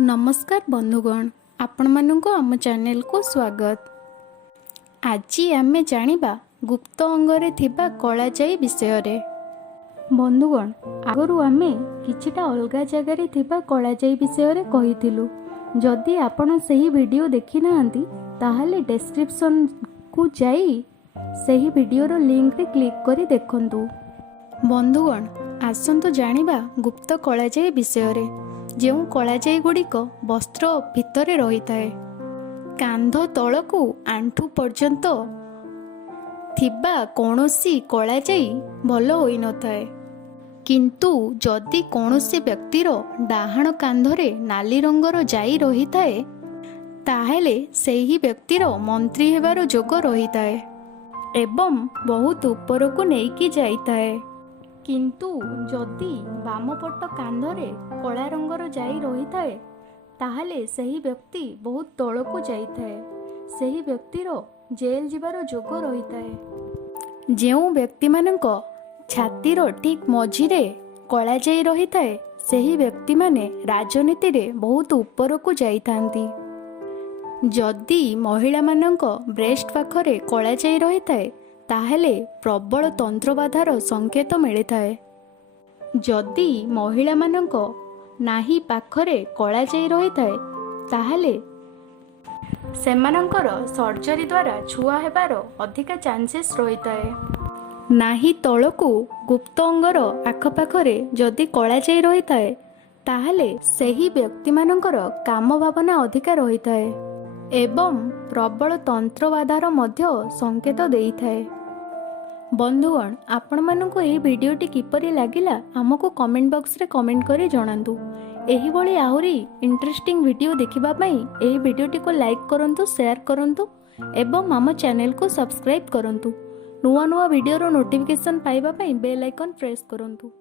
नमस्कार बंधुगण, आपण मानक आम चैनल को स्वागत। आज आमे जानिबा गुप्त अंगरे थिबा कला जाई विषय रे। बंधुगण, आगरु आमे किछिटा अलगा जगारे थिबा कला जाई विषय रे कहिथिलु। जदि आपण सही वीडियो देखि नाहंती ताहाले डिस्क्रिप्शन को जाई सही वीडियो रो लिंक रे क्लिक करी देखंतु। बंधुगण, आसंतु जानिबा गुप्त कला जाई विषय रे। ଯେଉଁ କଳାଜାଇ ଗୁଡ଼ିକ ବସ୍ତ୍ର ଭିତରେ ରହିଥାଏ, କାନ୍ଧ ତଳକୁ ଆଣ୍ଠୁ ପର୍ଯ୍ୟନ୍ତ ଥିବା କୌଣସି କଳାଜାଇ ଭଲ ହୋଇନଥାଏ। କିନ୍ତୁ ଯଦି କୌଣସି ବ୍ୟକ୍ତିର ଡାହାଣ କାନ୍ଧରେ ନାଲି ରଙ୍ଗର ଜାଇ ରହିଥାଏ, ତାହେଲେ ସେହି ବ୍ୟକ୍ତିର ମନ୍ତ୍ରୀ ହେବାର ଯୋଗ ରହିଥାଏ ଏବଂ ବହୁତ ଉପରକୁ ନେଇକି ଯାଇଥାଏ। किंतु जदि बामपट कांधरे कला रंगर जाई रही थाए ताहले सही व्यक्ति बहुत तलको जाई थाए। सही व्यक्तिर जेल जीवार जोग रही थाए। जेउ व्यक्ति मानक छातीर ठीक मझिरे कला जाई रही थाए सही व्यक्ति माने राजनीति रे बहुत उपरको जाई थांती। जदि महिला मानक ब्रेस्ट पाखरे कला जाई रही थाए ताहले प्रबल तंत्रबाधार संकेत मिलता है। जदि महिला मानक नाही पाखरे कला जाई रही थाए ताहले सेमानंकर सर्जरी द्वारा छुआ हेबार अधिका चांसेस रही थाए। नाही तळकू गुप्त अंगर आखपाखरे जदि कला जाई रही थाए ताहले सही व्यक्ति मानकर काम भावना अधिका रही थाए एवं प्रबल तंत्रबाधार मध्य संकेत देई थाए। बंधुगण, आपण मानक एही वीडियोटी किपरि लागिला हमको कमेंट बॉक्स रे कमेंट करी जणांतु। एही भली आहुरी इंटरेस्टिंग वीडियो देखिबा पई एही वीडियोटी को लाइक करंतु, शेयर करंतु एवं आम चैनल को सब्सक्राइब करंतु। नुआ नुआ वीडियो रो नोटिफिकेशन पाइबा पई बेल आइकन प्रेस करंतु।